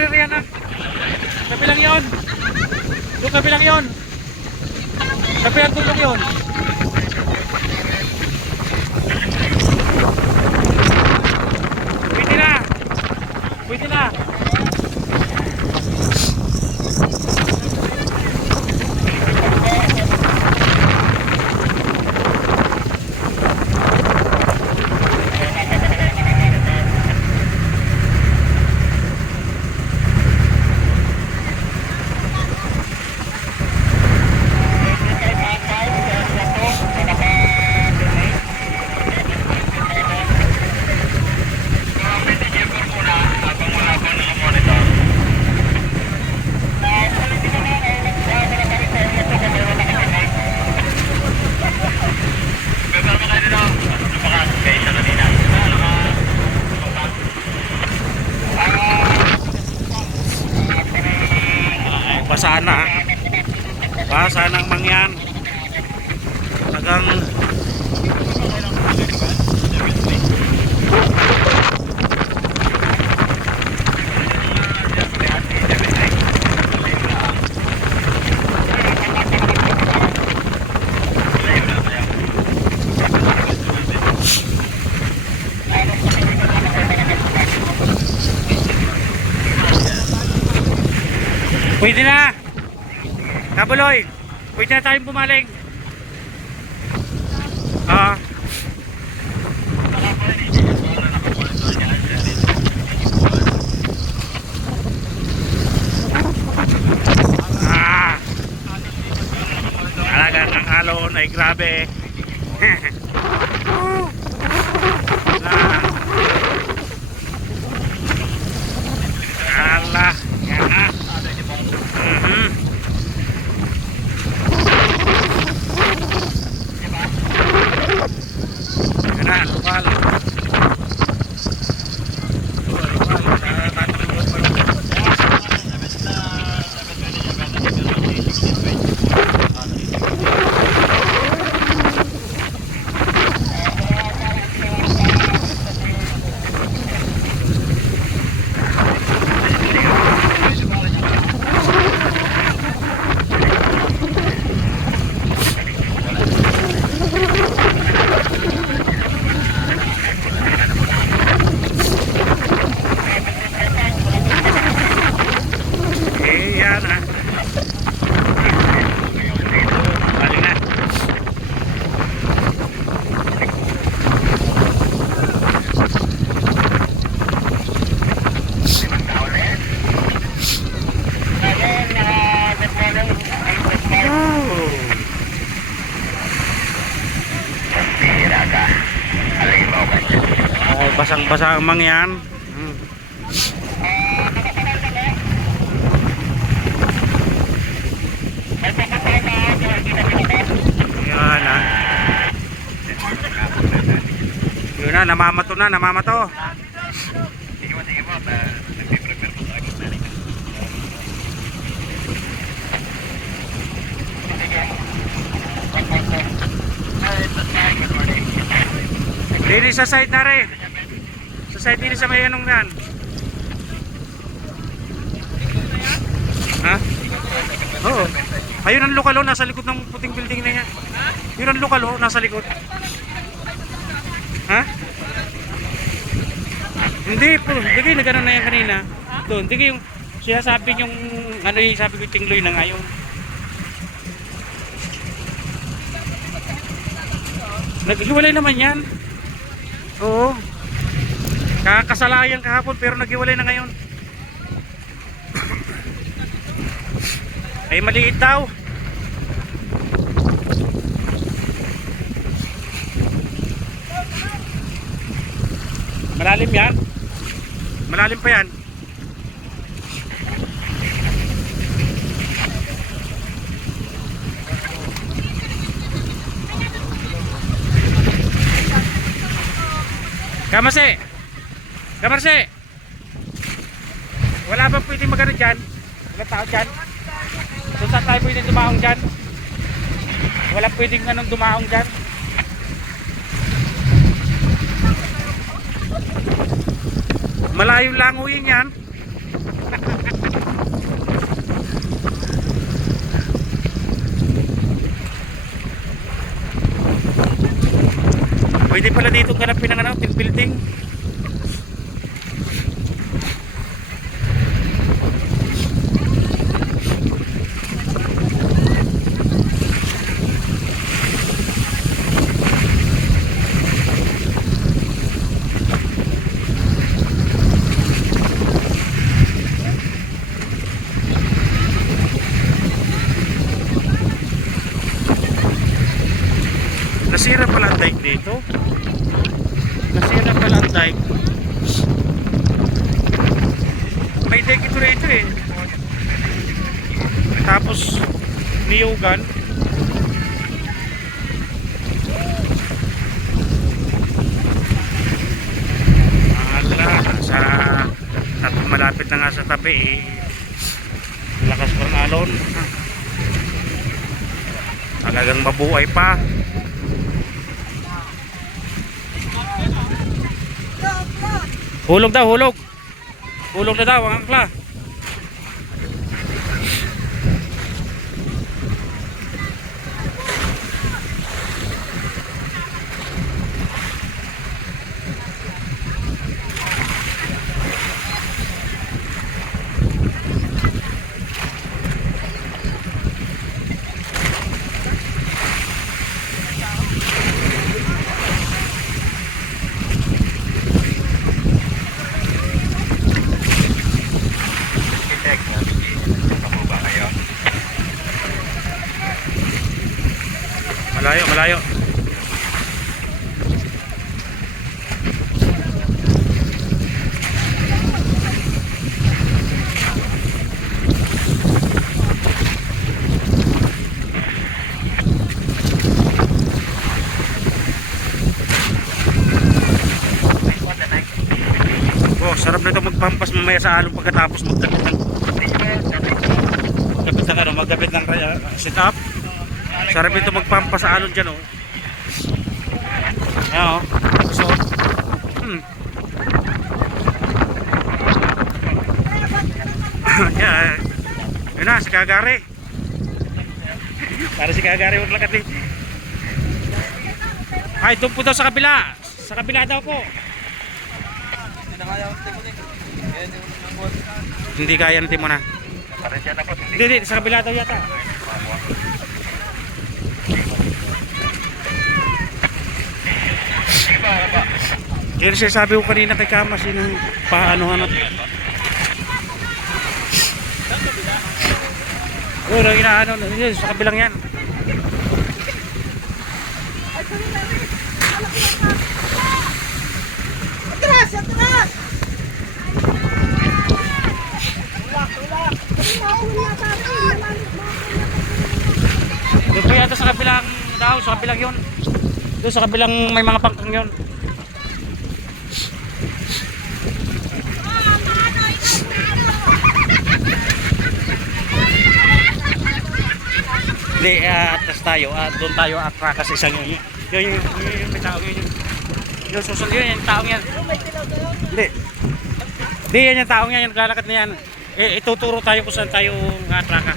barrier yan ah. Sabi lang yun. Yung sabi lang yun. Sabi ang tulong yun. Pwede na. Pwede na. Pasana pasanang mangyan tagang pwede na Kabuloy, pwede na tayong pumaling. Ah. Talagang ang alon ay grabe. Allah. Basang-basa ang mangyan. Yan ah. Yun na, namamato na, namamato. Dili sa side na rin. Sa side din sa may anong yan. Ha? Oo. Ayun ang lokal, nasa likod ng puting building na yan. Yun ang lokal, nasa likod. Ha? Hindi po, hindi kayo nagano na yan kanina. Doon, hindi kayo yung siya sabi yung ano yung sabi ko tingloy na ngayon. Naghiwalay naman yan. Oo. Kakasalayan kahapon pero naghiwalay na ngayon. Ay maliit daw. Malalim yan. Malalim pa yan. Kamarse! Kamarse! Wala bang pwedeng magano dyan? Walang tao dyan? So saan tayo pwedeng dumaong dyan? Wala pwedeng anong dumaong dyan? Malayong languyin yan. Pwede pala dito ganapin ng ano, team building. Nasira pala ang dike dito. Nasira pala ang dike. May dike ito rito eh. Tapos niyugan. Sa malapit na nga sa tabi eh. Lakas pa ng alon. Talagang mabuhay pa. Hulog daw, hulog. Hulog na daw ang angkla. Malayo, malayo. Oh, sarap na ito magpampas mamaya sa along pagkatapos magdabit ng sit up. Sarap ito magpampas sa alon dyan, oh. Ayan, oh. Susuot. Yan. Yun na, si Kagare. Para si Kagare maglakat eh. Ay, doon po daw sa kabila. Sa kabila daw po. Hindi kaya ng timon na. Hindi, sa kabila daw yata. Yan siya sabi ko kanina kay Kamas yung paano. Oh, nang inaano, yun, sa kabilang yan. Atras! Atras! Doon pa yata sa kabilang daw, sa kabilang yun. Doon sa kabilang may mga pangkang yun. Hindi, atras tayo. Doon tayo atrakas isang yun. Yung may tao yun. Yung susunod yun, yung taong yan. Hindi. Hindi, yan yung taong yan. Yung lalakad na yan. Ituturo tayo kung saan tayo atraka.